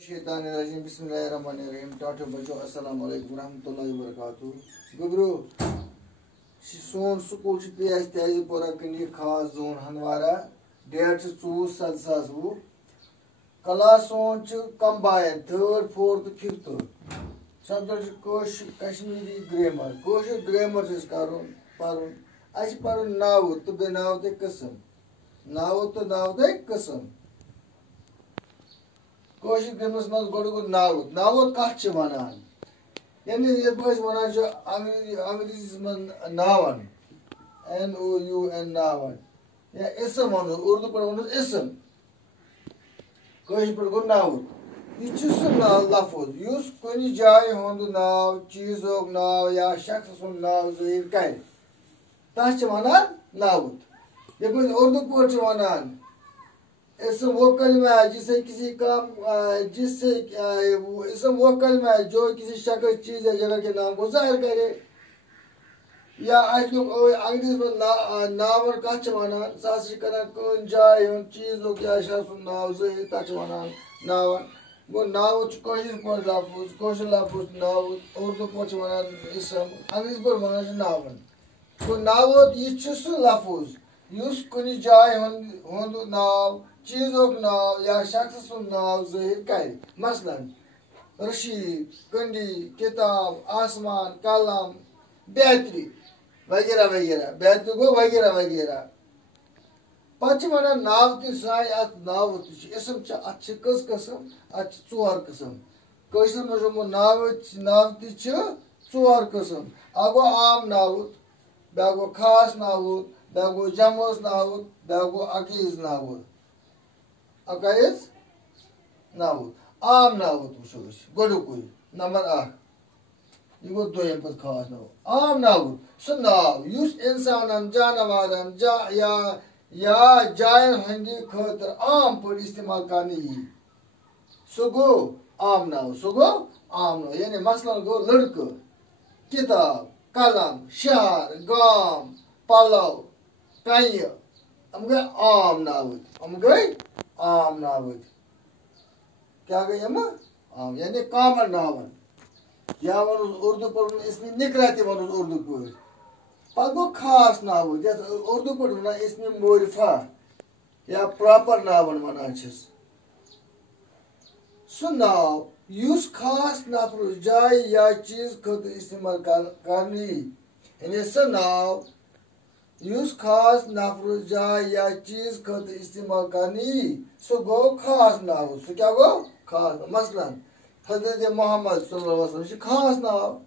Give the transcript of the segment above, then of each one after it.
शैतानिर्रजीम बिस्मिल्लाहिर्रहमानिर्रहीम टाटो बच्चों अस्सलाम वालेकुम रहमतुल्लाहि व बरकातुहू गुबरो सोन स्कूल तहजीपुरा कनी खास जोन हंदवारा डेट 24/7/2020 क्लास सोन combine 3rd 4th 5th subject Kashmiri grammar पढ़ुन अस पढ़ुन नाव तो बे नाव ते कस्म कोशिश ग्रामस मज गो नाव कत वनान यानी ये वनान अंग्रेजी मज नावन NOUN नावन या इसम वन उर्दू पे वन इसम कोशिश पे गो नाव यह लफज युस कुन जाय हुंद नाव चीजों नाव या शख्स सुन नाव ज़ाहिर कर तस वनान नावत ये उर्दू पे वनान इसम वो कलमा है इसम वो कलमा है जो किसी शख्स चीज या जगह के नाम को जाहिर करे या अंग्रेजी में नावन कत वनान सह जाय चीज या शख्स नाव ज़ाहिर तथ वनान नावन गो नाव लफज लफज नाव उर्दू पे वनान इसम अंग्रेजी पे वनान नावन गो नावत यह सह लफज युस कुन जाय हुंद नाव चीजों नाव या शख्स सुन नाव ज़ाहिर कर मसलन रशीद कंडी किताब आसमान कलम बैतरी वगैरह वगैरह बैतरी गो वगैरह वगैरह पे वन नाव तत नाव इसम अत कस कस्म अत 4 कस्म कशर मज नाव tor कस्म अ गो आम नावत बे गो खास नावत बे गो जमोस नावत बे गो अकीज नावत अकाइज नावत आम नावत वो गोडुकुई नंबर 1 यह गो दोयम पे खास नाव आम नावत सह नाव युस इंसानन जानवरन या जायन हंदी खतर आम पर इस्तेमाल करने सह गो आम नाव यानी मसलन गो लड़क किताब कलम शहर गाम पलव कह गए आम नावत क्या गई आम यानी कॉमन नावन या वन उर्दू पे इसमें निकरा वन उर्दू पे गो खास नाव उर्दू पे वन इसमें मोरफा या प्रॉपर नावन वनान सह नाव युस खास नफर जाय या चीज खतर इस्तेमाल करने यानी सह नाव युस खास नफर जाय या चीज खतर इस्तेमाल करने सह गो खास नाव सह क्या गो खास नाव मसलन हजरत मोहम्मद सल्लल्लाहु अलैहि वसल्लम खास नाव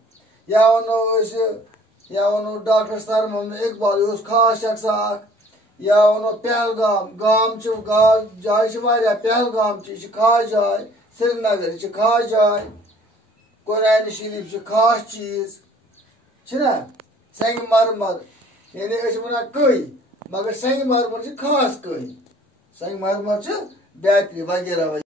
या वनो डॉक्टर सर मोहम्मद इकबाल यह खास शख्स या वनो पहलगाम गाम जाय पहलगाम खास जाय श्रीनगर खास जाय कुरान शरीफ खास चीज संगमरमर यानी वन कई मगर संगमरमर खास कई संगमरमर बैतरी वगैरह